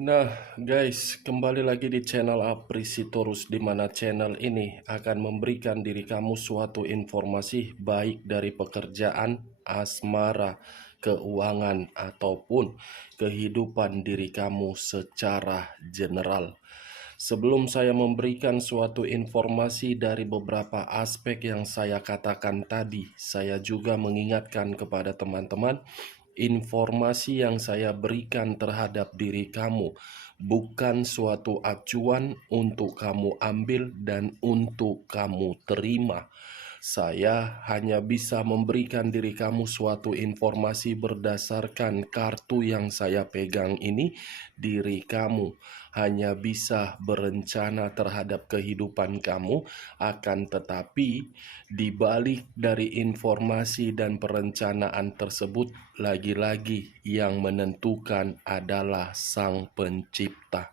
Nah, guys, kembali lagi di channel Aprisitorus, di mana channel ini akan memberikan diri kamu suatu informasi baik dari pekerjaan, asmara, keuangan, ataupun kehidupan diri kamu secara general. Sebelum saya memberikan suatu informasi dari beberapa aspek yang saya katakan tadi, saya juga mengingatkan kepada teman-teman, informasi yang saya berikan terhadap diri kamu bukan suatu acuan untuk kamu ambil dan untuk kamu terima. Saya hanya bisa memberikan diri kamu suatu informasi berdasarkan kartu yang saya pegang ini. Diri kamu hanya bisa berencana terhadap kehidupan kamu, akan tetapi di balik dari informasi dan perencanaan tersebut, lagi-lagi yang menentukan adalah Sang Pencipta.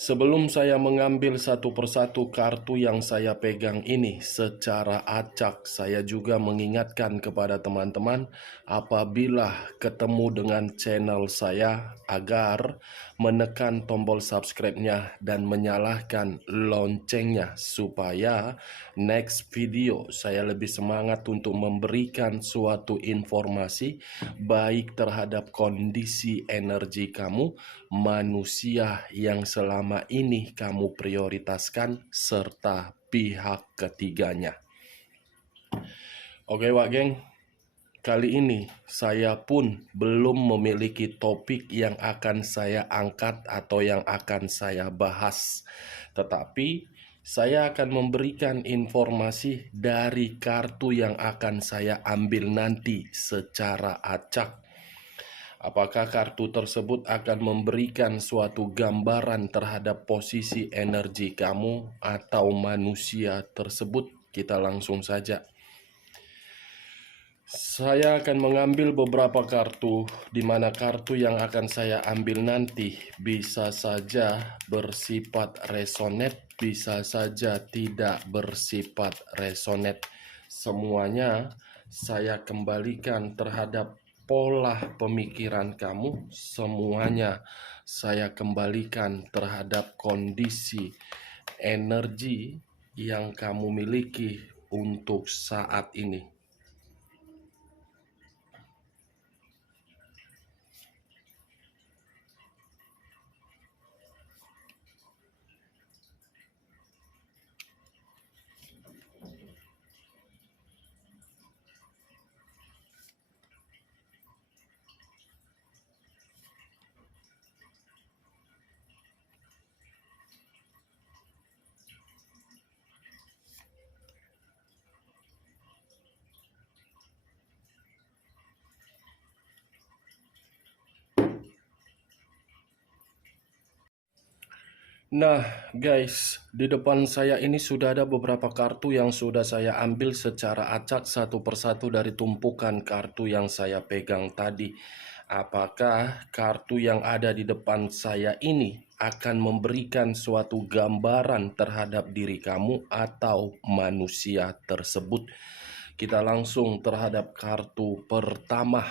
Sebelum saya mengambil satu persatu kartu yang saya pegang ini secara acak, saya juga mengingatkan kepada teman-teman apabila ketemu dengan channel saya agar menekan tombol subscribe-nya dan menyalakan loncengnya supaya next video saya lebih semangat untuk memberikan suatu informasi baik terhadap kondisi energi kamu, manusia yang selama ini kamu prioritaskan, serta pihak ketiganya. Oke Wak Geng, kali ini saya pun belum memiliki topik yang akan saya angkat atau yang akan saya bahas. Tetapi saya akan memberikan informasi dari kartu yang akan saya ambil nanti secara acak. Apakah kartu tersebut akan memberikan suatu gambaran terhadap posisi energi kamu atau manusia tersebut? Kita langsung saja. Saya akan mengambil beberapa kartu, di mana kartu yang akan saya ambil nanti bisa saja bersifat resonate, bisa saja tidak bersifat resonate. Semuanya saya kembalikan terhadap pola pemikiran kamu, semuanya saya kembalikan terhadap kondisi energi yang kamu miliki untuk saat ini. Nah, guys, di depan saya ini sudah ada beberapa kartu yang sudah saya ambil secara acak satu persatu dari tumpukan kartu yang saya pegang tadi. Apakah kartu yang ada di depan saya ini akan memberikan suatu gambaran terhadap diri kamu atau manusia tersebut? Kita langsung terhadap kartu pertama.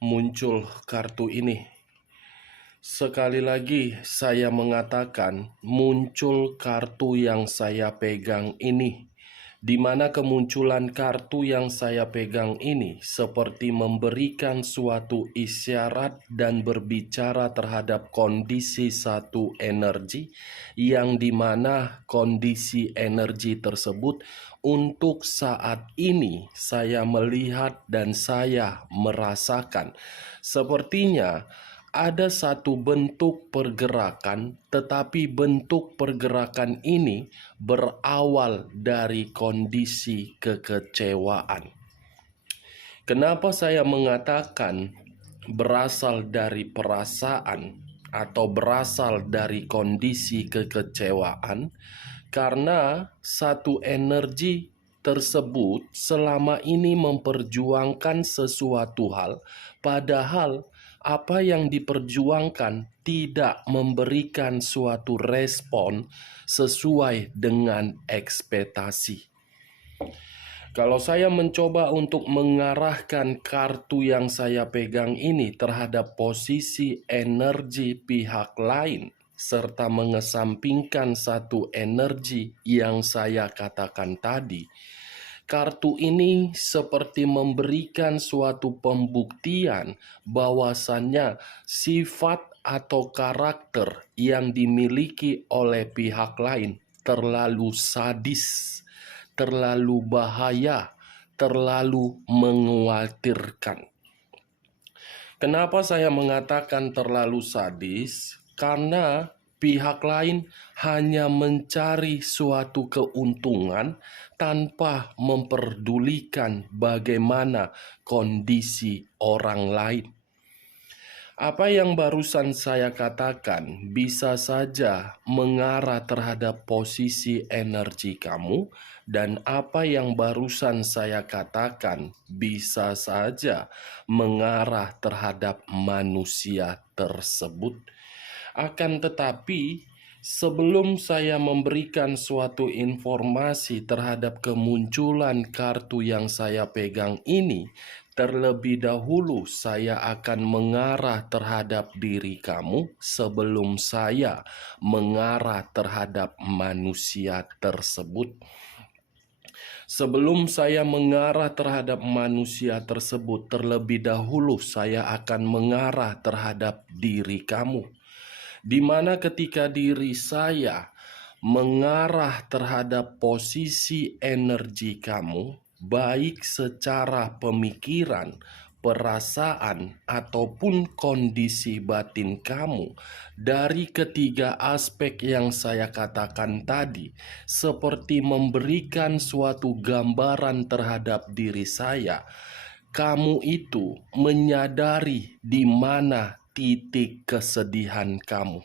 Muncul kartu ini. Sekali lagi saya mengatakan muncul kartu yang saya pegang ini, di mana kemunculan kartu yang saya pegang ini seperti memberikan suatu isyarat dan berbicara terhadap kondisi satu energi, yang dimana kondisi energi tersebut untuk saat ini saya melihat dan saya merasakan sepertinya ada satu bentuk pergerakan, tetapi bentuk pergerakan ini berawal dari kondisi kekecewaan. Kenapa saya mengatakan berasal dari perasaan atau berasal dari kondisi kekecewaan? Karena satu energi tersebut selama ini memperjuangkan sesuatu hal, padahal apa yang diperjuangkan tidak memberikan suatu respon sesuai dengan ekspektasi. Kalau saya mencoba untuk mengarahkan kartu yang saya pegang ini terhadap posisi energi pihak lain, serta mengesampingkan satu energi yang saya katakan tadi, kartu ini seperti memberikan suatu pembuktian bahwasannya sifat atau karakter yang dimiliki oleh pihak lain terlalu sadis, terlalu bahaya, terlalu mengkhawatirkan. Kenapa saya mengatakan terlalu sadis? Karena pihak lain hanya mencari suatu keuntungan tanpa memperdulikan bagaimana kondisi orang lain. Apa yang barusan saya katakan bisa saja mengarah terhadap posisi energi kamu, dan apa yang barusan saya katakan bisa saja mengarah terhadap manusia tersebut. Akan tetapi, sebelum saya memberikan suatu informasi terhadap kemunculan kartu yang saya pegang ini, terlebih dahulu saya akan mengarah terhadap diri kamu sebelum saya mengarah terhadap manusia tersebut. Sebelum saya mengarah terhadap manusia tersebut, terlebih dahulu saya akan mengarah terhadap diri kamu. Di mana ketika diri saya mengarah terhadap posisi energi kamu, baik secara pemikiran, perasaan, ataupun kondisi batin kamu, dari ketiga aspek yang saya katakan tadi, seperti memberikan suatu gambaran terhadap diri saya, kamu itu menyadari di mana titik kesedihan kamu.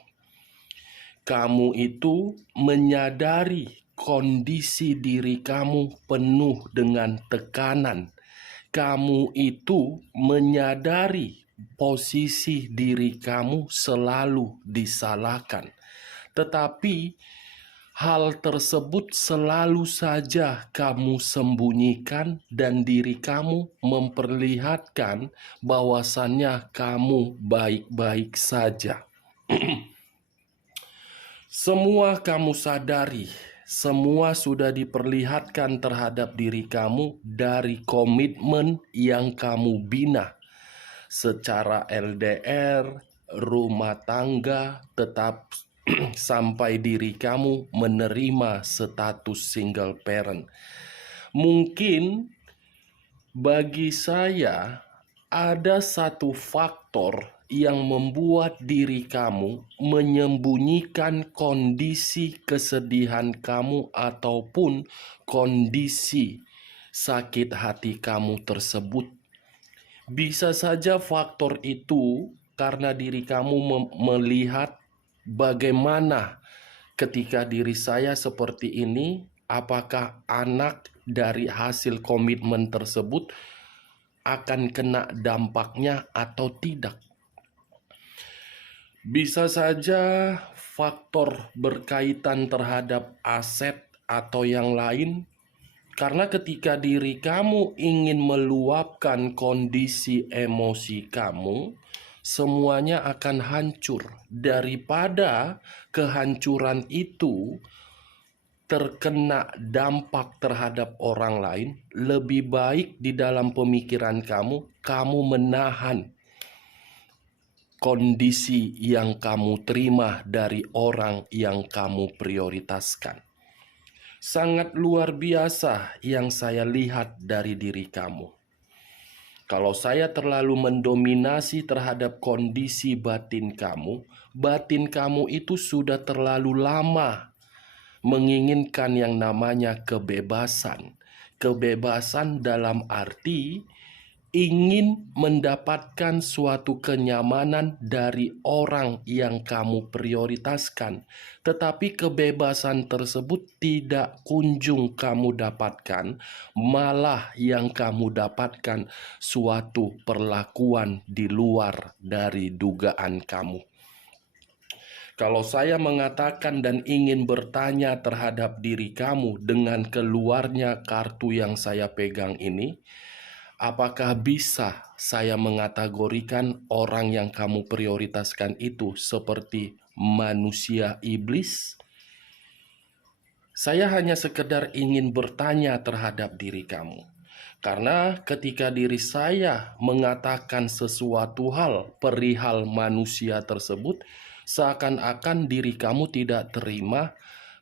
Kamu itu menyadari kondisi diri kamu penuh dengan tekanan. Kamu itu menyadari posisi diri kamu selalu disalahkan. Tetapi hal tersebut selalu saja kamu sembunyikan dan diri kamu memperlihatkan bahwasannya kamu baik-baik saja. Semua kamu sadari, semua sudah diperlihatkan terhadap diri kamu dari komitmen yang kamu bina secara LDR, rumah tangga, tetap sampai diri kamu menerima status single parent. Mungkin bagi saya ada satu faktor yang membuat diri kamu menyembunyikan kondisi kesedihan kamu ataupun kondisi sakit hati kamu tersebut. Bisa saja faktor itu karena diri kamu melihat bagaimana ketika diri saya seperti ini, apakah anak dari hasil komitmen tersebut akan kena dampaknya atau tidak. Bisa saja faktor berkaitan terhadap aset atau yang lain, karena ketika diri kamu ingin meluapkan kondisi emosi kamu, semuanya akan hancur. Daripada kehancuran itu terkena dampak terhadap orang lain, lebih baik di dalam pemikiran kamu, kamu menahan kondisi yang kamu terima dari orang yang kamu prioritaskan. Sangat luar biasa yang saya lihat dari diri kamu. Kalau saya terlalu mendominasi terhadap kondisi batin kamu itu sudah terlalu lama menginginkan yang namanya kebebasan. Kebebasan dalam arti ingin mendapatkan suatu kenyamanan dari orang yang kamu prioritaskan, tetapi kebebasan tersebut tidak kunjung kamu dapatkan, malah yang kamu dapatkan suatu perlakuan di luar dari dugaan kamu. Kalau saya mengatakan dan ingin bertanya terhadap diri kamu dengan keluarnya kartu yang saya pegang ini, apakah bisa saya mengategorikan orang yang kamu prioritaskan itu seperti manusia iblis? Saya hanya sekedar ingin bertanya terhadap diri kamu. Karena ketika diri saya mengatakan sesuatu hal perihal manusia tersebut, seakan-akan diri kamu tidak terima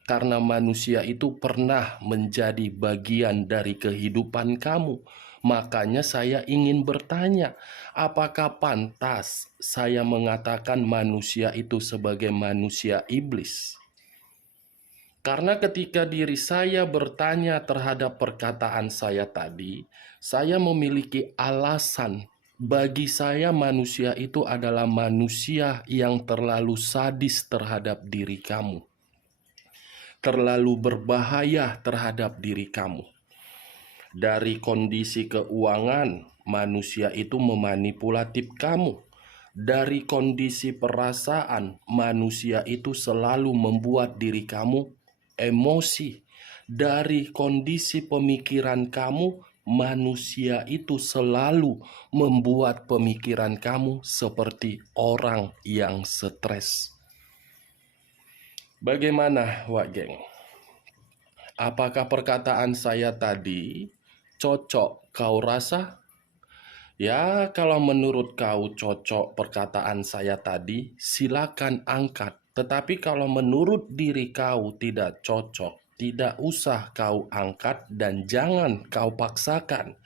karena manusia itu pernah menjadi bagian dari kehidupan kamu. Makanya saya ingin bertanya, apakah pantas saya mengatakan manusia itu sebagai manusia iblis? Karena ketika diri saya bertanya terhadap perkataan saya tadi, saya memiliki alasan. Bagi saya manusia itu adalah manusia yang terlalu sadis terhadap diri kamu. Terlalu berbahaya terhadap diri kamu. Dari kondisi keuangan, manusia itu memanipulatif kamu. Dari kondisi perasaan, manusia itu selalu membuat diri kamu emosi. Dari kondisi pemikiran kamu, manusia itu selalu membuat pemikiran kamu seperti orang yang stres. Bagaimana, Wak Geng? Apakah perkataan saya tadi cocok kau rasa? Ya, kalau menurut kau cocok perkataan saya tadi, silakan angkat. Tetapi kalau menurut diri kau tidak cocok, tidak usah kau angkat dan jangan kau paksakan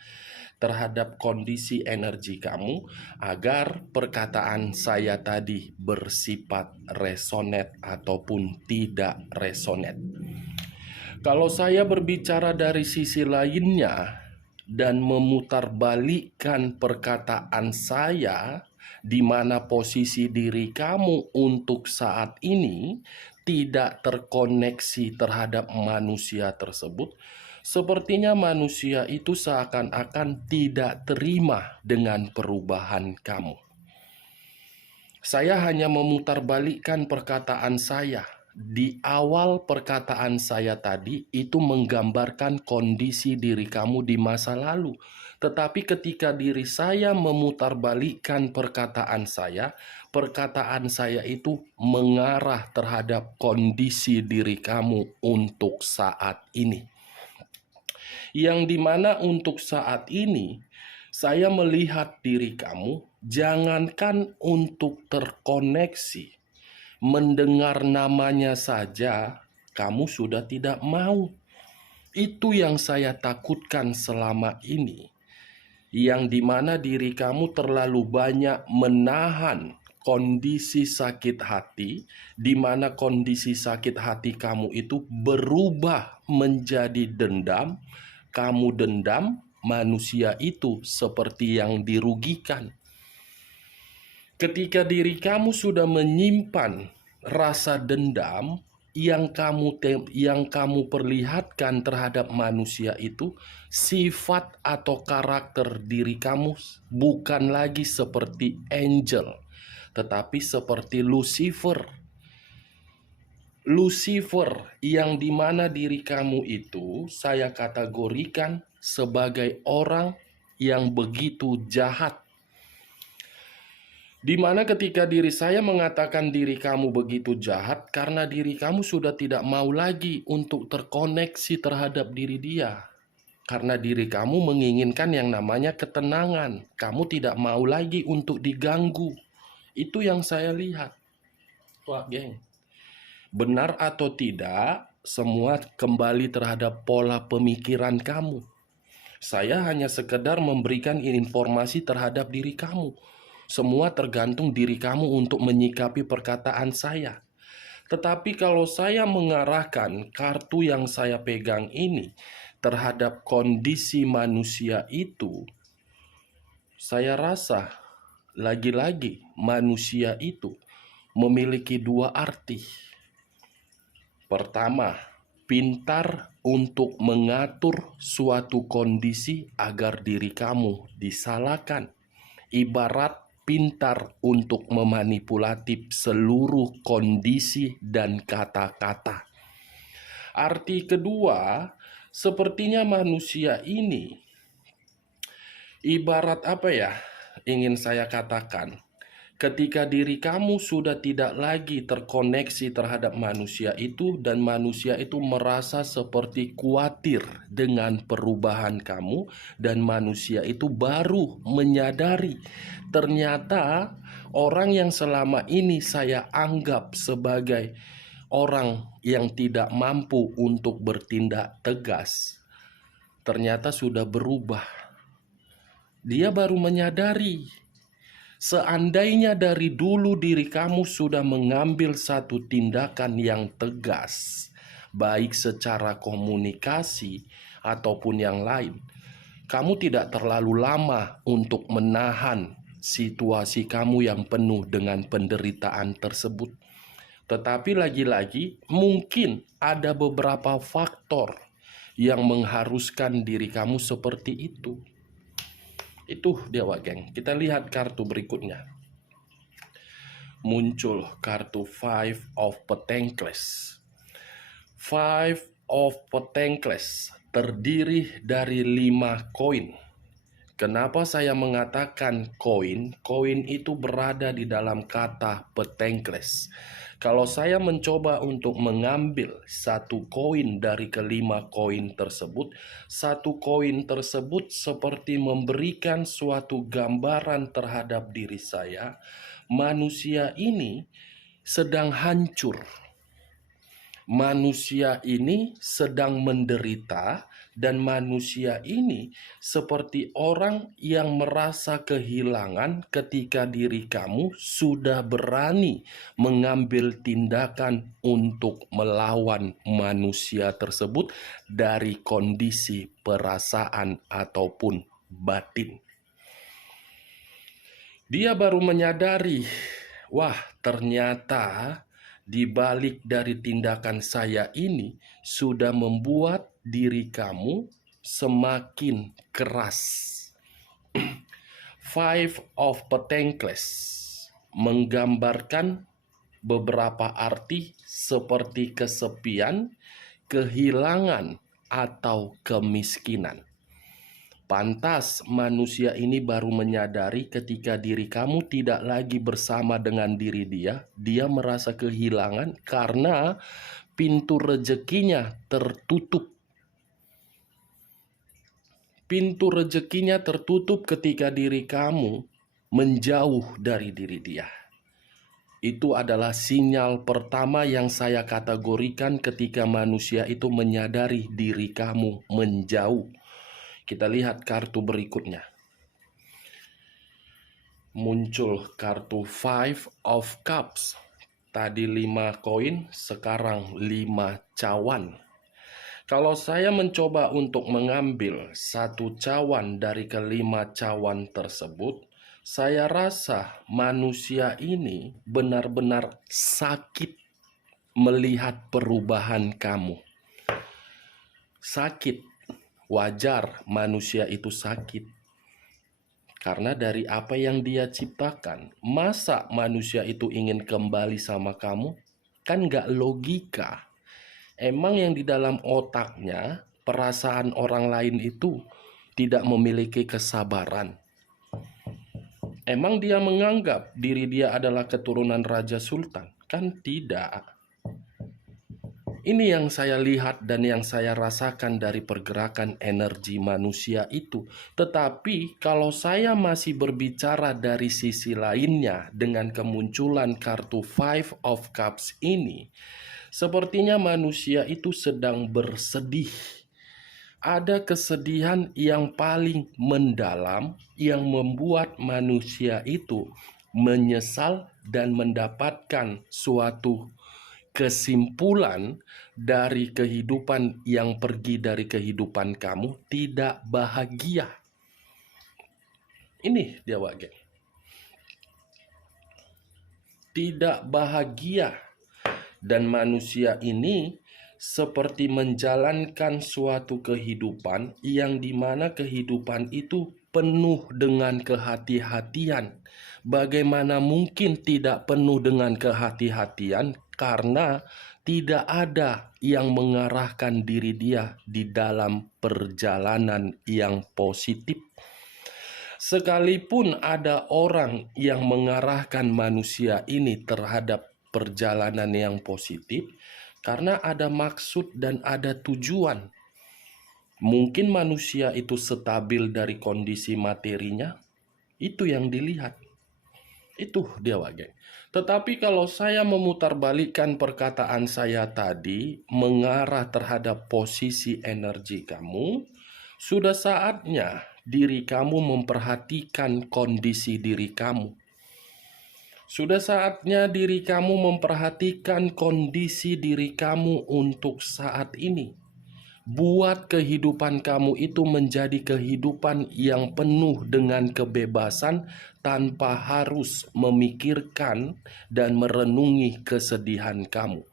terhadap kondisi energi kamu agar perkataan saya tadi bersifat resonet ataupun tidak resonet. Kalau saya berbicara dari sisi lainnya, dan memutarbalikkan perkataan saya, di mana posisi diri kamu untuk saat ini tidak terkoneksi terhadap manusia tersebut, sepertinya manusia itu seakan-akan tidak terima dengan perubahan kamu. Saya hanya memutarbalikkan perkataan saya. Di awal perkataan saya tadi itu menggambarkan kondisi diri kamu di masa lalu. Tetapi ketika diri saya memutarbalikkan perkataan saya itu mengarah terhadap kondisi diri kamu untuk saat ini. Yang dimana untuk saat ini saya melihat diri kamu, jangankan untuk terkoneksi, mendengar namanya saja, kamu sudah tidak mau. Itu yang saya takutkan selama ini. Yang dimana diri kamu terlalu banyak menahan kondisi sakit hati, di mana kondisi sakit hati kamu itu berubah menjadi dendam. Kamu dendam manusia itu seperti yang dirugikan. Ketika diri kamu sudah menyimpan rasa dendam yang kamu perlihatkan terhadap manusia itu, sifat atau karakter diri kamu bukan lagi seperti angel, tetapi seperti Lucifer. Lucifer yang dimana diri kamu itu saya kategorikan sebagai orang yang begitu jahat. Di mana ketika diri saya mengatakan diri kamu begitu jahat karena diri kamu sudah tidak mau lagi untuk terkoneksi terhadap diri dia. Karena diri kamu menginginkan yang namanya ketenangan. Kamu tidak mau lagi untuk diganggu. Itu yang saya lihat. Wah, geng. Benar atau tidak, semua kembali terhadap pola pemikiran kamu. Saya hanya sekedar memberikan informasi terhadap diri kamu. Semua tergantung diri kamu untuk menyikapi perkataan saya. Tetapi kalau saya mengarahkan kartu yang saya pegang ini terhadap kondisi manusia itu, saya rasa lagi-lagi manusia itu memiliki dua arti. Pertama, pintar untuk mengatur suatu kondisi agar diri kamu disalahkan. Ibarat pintar untuk memanipulatif seluruh kondisi dan kata-kata. Arti kedua, sepertinya manusia ini ibarat apa ya? Ingin saya katakan, ketika diri kamu sudah tidak lagi terkoneksi terhadap manusia itu dan manusia itu merasa seperti khawatir dengan perubahan kamu dan manusia itu baru menyadari ternyata orang yang selama ini saya anggap sebagai orang yang tidak mampu untuk bertindak tegas ternyata sudah berubah. Dia baru menyadari, seandainya dari dulu diri kamu sudah mengambil satu tindakan yang tegas, baik secara komunikasi ataupun yang lain, kamu tidak terlalu lama untuk menahan situasi kamu yang penuh dengan penderitaan tersebut. Tetapi lagi-lagi mungkin ada beberapa faktor yang mengharuskan diri kamu seperti itu. Itu dia Wak Geng. Kita lihat kartu berikutnya. Muncul kartu Five of Pentacles. Five of Pentacles terdiri dari 5 koin. Kenapa saya mengatakan koin? Koin itu berada di dalam kata Pentacles. Kalau saya mencoba untuk mengambil satu koin dari kelima koin tersebut, satu koin tersebut seperti memberikan suatu gambaran terhadap diri saya. Manusia ini sedang hancur. Manusia ini sedang menderita dan manusia ini seperti orang yang merasa kehilangan ketika diri kamu sudah berani mengambil tindakan untuk melawan manusia tersebut dari kondisi perasaan ataupun batin. Dia baru menyadari, wah ternyata di balik dari tindakan saya ini sudah membuat diri kamu semakin keras. Five of Pentacles menggambarkan beberapa arti seperti kesepian, kehilangan, atau kemiskinan. Pantas manusia ini baru menyadari ketika diri kamu tidak lagi bersama dengan diri dia. Dia merasa kehilangan karena pintu rezekinya tertutup. Pintu rezekinya tertutup ketika diri kamu menjauh dari diri dia. Itu adalah sinyal pertama yang saya kategorikan ketika manusia itu menyadari diri kamu menjauh. Kita lihat kartu berikutnya. Muncul kartu Five of Cups. Tadi 5 koin, sekarang 5 cawan. Kalau saya mencoba untuk mengambil satu cawan dari kelima cawan tersebut, saya rasa manusia ini benar-benar sakit melihat perubahan kamu. Sakit. Wajar manusia itu sakit. Karena dari apa yang dia ciptakan, masa manusia itu ingin kembali sama kamu? Kan gak logika. Emang yang di dalam otaknya, perasaan orang lain itu tidak memiliki kesabaran. Emang dia menganggap diri dia adalah keturunan Raja Sultan? Kan tidak. Ini yang saya lihat dan yang saya rasakan dari pergerakan energi manusia itu. Tetapi kalau saya masih berbicara dari sisi lainnya dengan kemunculan kartu Five of Cups ini, sepertinya manusia itu sedang bersedih. Ada kesedihan yang paling mendalam yang membuat manusia itu menyesal dan mendapatkan suatu kesimpulan dari kehidupan yang pergi dari kehidupan kamu tidak bahagia. Ini dia Wak Geng. Tidak bahagia. Dan manusia ini seperti menjalankan suatu kehidupan yang dimana kehidupan itu penuh dengan kehati-hatian. Bagaimana mungkin tidak penuh dengan kehati-hatian? Karena tidak ada yang mengarahkan diri dia di dalam perjalanan yang positif. Sekalipun ada orang yang mengarahkan manusia ini terhadap perjalanan yang positif, karena ada maksud dan ada tujuan. Mungkin manusia itu stabil dari kondisi materinya, itu yang dilihat. Itu dia, Wak Geng. Tetapi kalau saya memutarbalikkan perkataan saya tadi, mengarah terhadap posisi energi kamu, sudah saatnya diri kamu memperhatikan kondisi diri kamu. Sudah saatnya diri kamu memperhatikan kondisi diri kamu untuk saat ini. Buat kehidupan kamu itu menjadi kehidupan yang penuh dengan kebebasan tanpa harus memikirkan dan merenungi kesedihan kamu.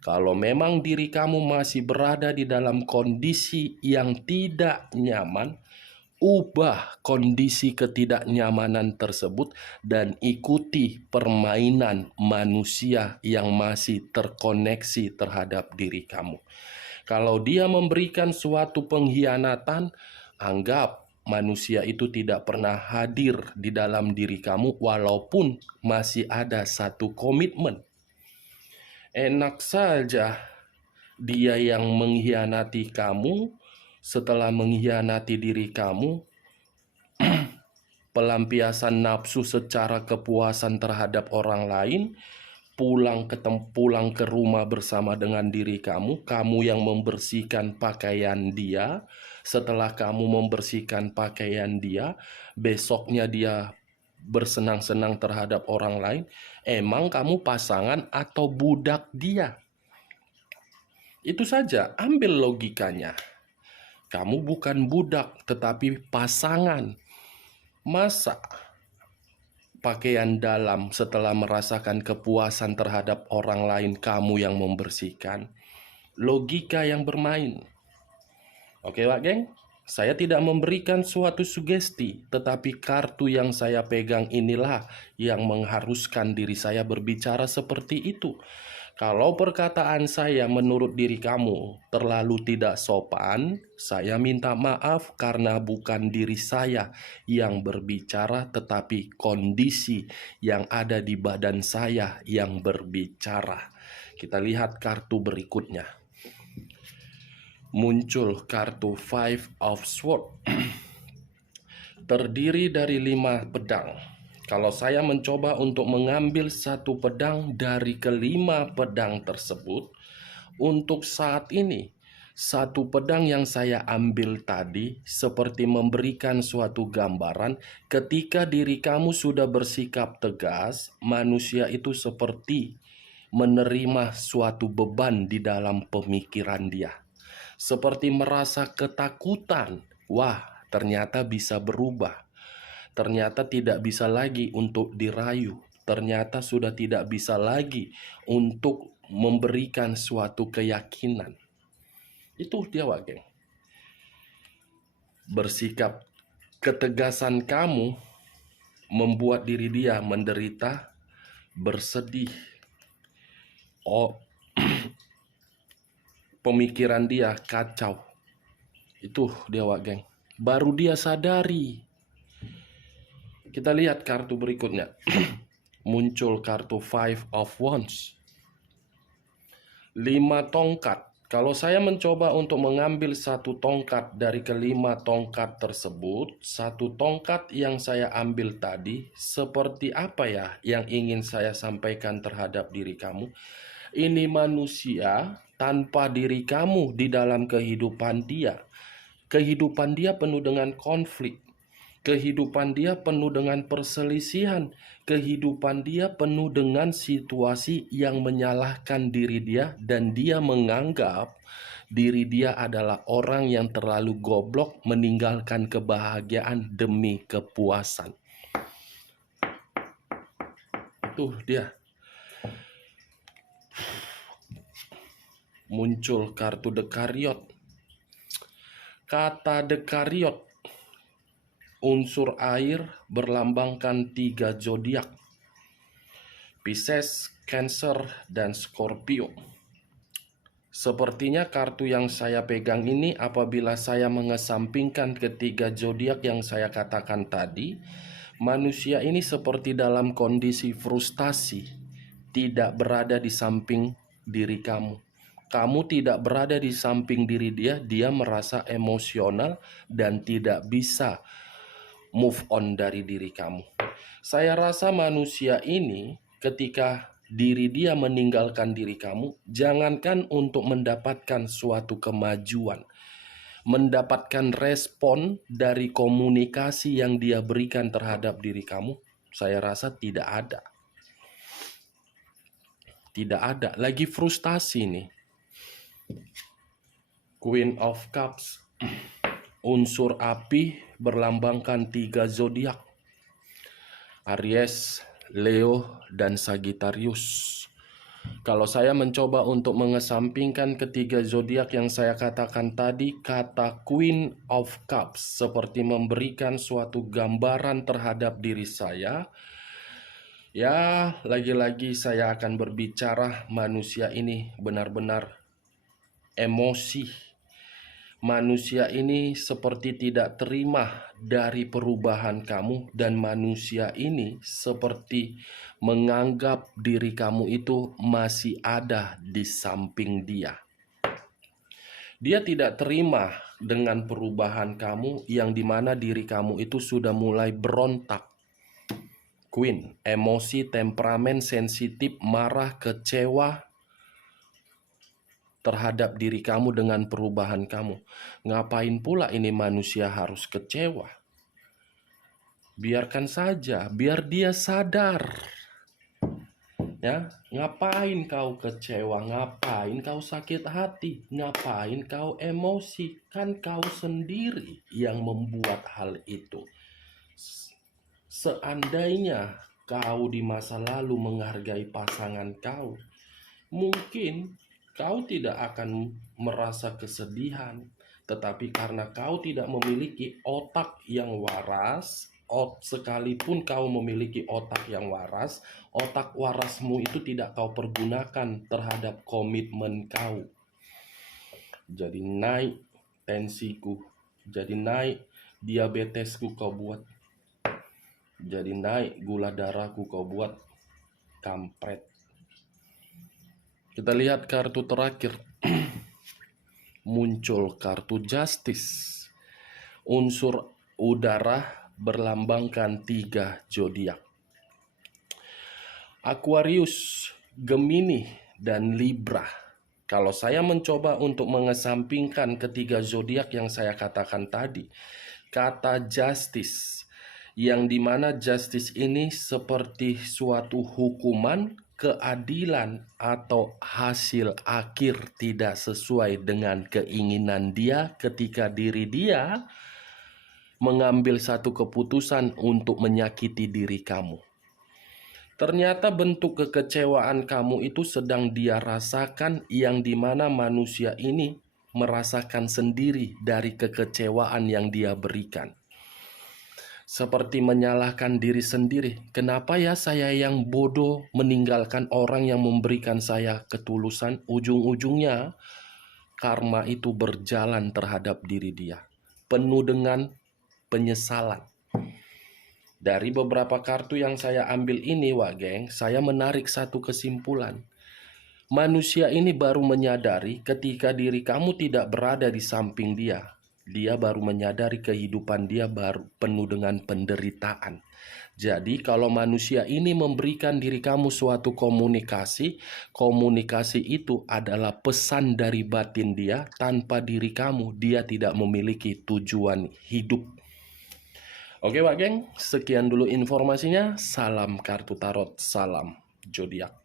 Kalau memang diri kamu masih berada di dalam kondisi yang tidak nyaman, ubah kondisi ketidaknyamanan tersebut dan ikuti permainan manusia yang masih terkoneksi terhadap diri kamu. Kalau dia memberikan suatu pengkhianatan, anggap manusia itu tidak pernah hadir di dalam diri kamu walaupun masih ada satu komitmen. Enak saja dia yang mengkhianati kamu, setelah mengkhianati diri kamu, pelampiasan nafsu secara kepuasan terhadap orang lain, pulang ke rumah bersama dengan diri kamu, kamu yang membersihkan pakaian dia. Setelah kamu membersihkan pakaian dia, besoknya dia bersenang-senang terhadap orang lain. Emang kamu pasangan atau budak dia? Itu saja, ambil logikanya. Kamu bukan budak, tetapi pasangan. Masa pakaian dalam setelah merasakan kepuasan terhadap orang lain kamu yang membersihkan? Logika yang bermain. Oke, Wak Geng? Saya tidak memberikan suatu sugesti, tetapi kartu yang saya pegang inilah yang mengharuskan diri saya berbicara seperti itu. Kalau perkataan saya menurut diri kamu terlalu tidak sopan, saya minta maaf karena bukan diri saya yang berbicara, tetapi kondisi yang ada di badan saya yang berbicara. Kita lihat kartu berikutnya. Muncul kartu Five of Swords. Terdiri dari 5 pedang. Kalau saya mencoba untuk mengambil satu pedang dari kelima pedang tersebut, untuk saat ini, satu pedang yang saya ambil tadi seperti memberikan suatu gambaran ketika diri kamu sudah bersikap tegas, manusia itu seperti menerima suatu beban di dalam pemikiran dia. Seperti merasa ketakutan, wah ternyata bisa berubah. Ternyata tidak bisa lagi untuk dirayu. Ternyata sudah tidak bisa lagi untuk memberikan suatu keyakinan. Itu dia, Wak Geng. Bersikap ketegasan kamu membuat diri dia menderita, bersedih. Oh, pemikiran dia kacau. Itu dia, Wak Geng. Baru dia sadari. Kita lihat kartu berikutnya. Muncul kartu Five of Wands. 5 tongkat. Kalau saya mencoba untuk mengambil satu tongkat dari kelima tongkat tersebut, satu tongkat yang saya ambil tadi, seperti apa ya yang ingin saya sampaikan terhadap diri kamu? Ini manusia tanpa diri kamu di dalam kehidupan dia. Kehidupan dia penuh dengan konflik. Kehidupan dia penuh dengan perselisihan. Kehidupan dia penuh dengan situasi yang menyalahkan diri dia, dan dia menganggap diri dia adalah orang yang terlalu goblok meninggalkan kebahagiaan demi kepuasan. Tuh dia. Muncul kartu The Chariot. Kata The Chariot Unsur air berlambangkan 3 zodiak: Pisces, Cancer, dan Scorpio. Sepertinya kartu yang saya pegang ini, apabila saya mengesampingkan ketiga zodiak yang saya katakan tadi, manusia ini seperti dalam kondisi frustasi, tidak berada di samping diri kamu. Kamu tidak berada di samping diri dia, dia merasa emosional dan tidak bisa move on dari diri kamu. Saya rasa manusia ini ketika diri dia meninggalkan diri kamu, jangankan untuk mendapatkan suatu kemajuan, mendapatkan respon dari komunikasi yang dia berikan terhadap diri kamu, saya rasa tidak ada. Tidak ada. Lagi frustasi nih. Queen of Cups. Unsur api berlambangkan 3 zodiak: Aries, Leo, dan Sagittarius. Kalau saya mencoba untuk mengesampingkan ketiga zodiak yang saya katakan tadi, kata Queen of Cups seperti memberikan suatu gambaran terhadap diri saya. Ya, lagi-lagi saya akan berbicara, manusia ini benar-benar emosi. Manusia ini seperti tidak terima dari perubahan kamu, dan manusia ini seperti menganggap diri kamu itu masih ada di samping dia. Dia tidak terima dengan perubahan kamu, yang dimana diri kamu itu sudah mulai berontak. Queen, emosi, temperamen, sensitif, marah, kecewa terhadap diri kamu dengan perubahan kamu. Ngapain pula ini manusia harus kecewa? Biarkan saja, biar dia sadar. Ya, ngapain kau kecewa? Ngapain kau sakit hati? Ngapain kau emosi? Kan kau sendiri yang membuat hal itu. Seandainya kau di masa lalu menghargai pasangan kau, mungkin kau tidak akan merasa kesedihan. Tetapi karena kau tidak memiliki otak yang waras, sekalipun kau memiliki otak yang waras, otak warasmu itu tidak kau pergunakan terhadap komitmen kau. Jadi naik tensiku, jadi naik diabetesku kau buat, jadi naik gula darahku kau buat, kampret. Kita lihat kartu terakhir. Muncul kartu Justice. Unsur udara berlambangkan 3 zodiak: Aquarius, Gemini, dan Libra. Kalau saya mencoba untuk mengesampingkan ketiga zodiak yang saya katakan tadi, kata Justice, yang dimana justice ini seperti suatu hukuman, keadilan, atau hasil akhir tidak sesuai dengan keinginan dia ketika diri dia mengambil satu keputusan untuk menyakiti diri kamu. Ternyata bentuk kekecewaan kamu itu sedang dia rasakan, yang dimana manusia ini merasakan sendiri dari kekecewaan yang dia berikan. Seperti menyalahkan diri sendiri. Kenapa ya saya yang bodoh meninggalkan orang yang memberikan saya ketulusan? Ujung-ujungnya karma itu berjalan terhadap diri dia, penuh dengan penyesalan. Dari beberapa kartu yang saya ambil ini, Wak Geng, saya menarik satu kesimpulan. Manusia ini baru menyadari ketika diri kamu tidak berada di samping dia. Dia baru menyadari kehidupan dia baru penuh dengan penderitaan. Jadi kalau manusia ini memberikan diri kamu suatu komunikasi, komunikasi itu adalah pesan dari batin dia. Tanpa diri kamu, dia tidak memiliki tujuan hidup. Oke Wak Geng, sekian dulu informasinya. Salam kartu tarot, salam zodiak.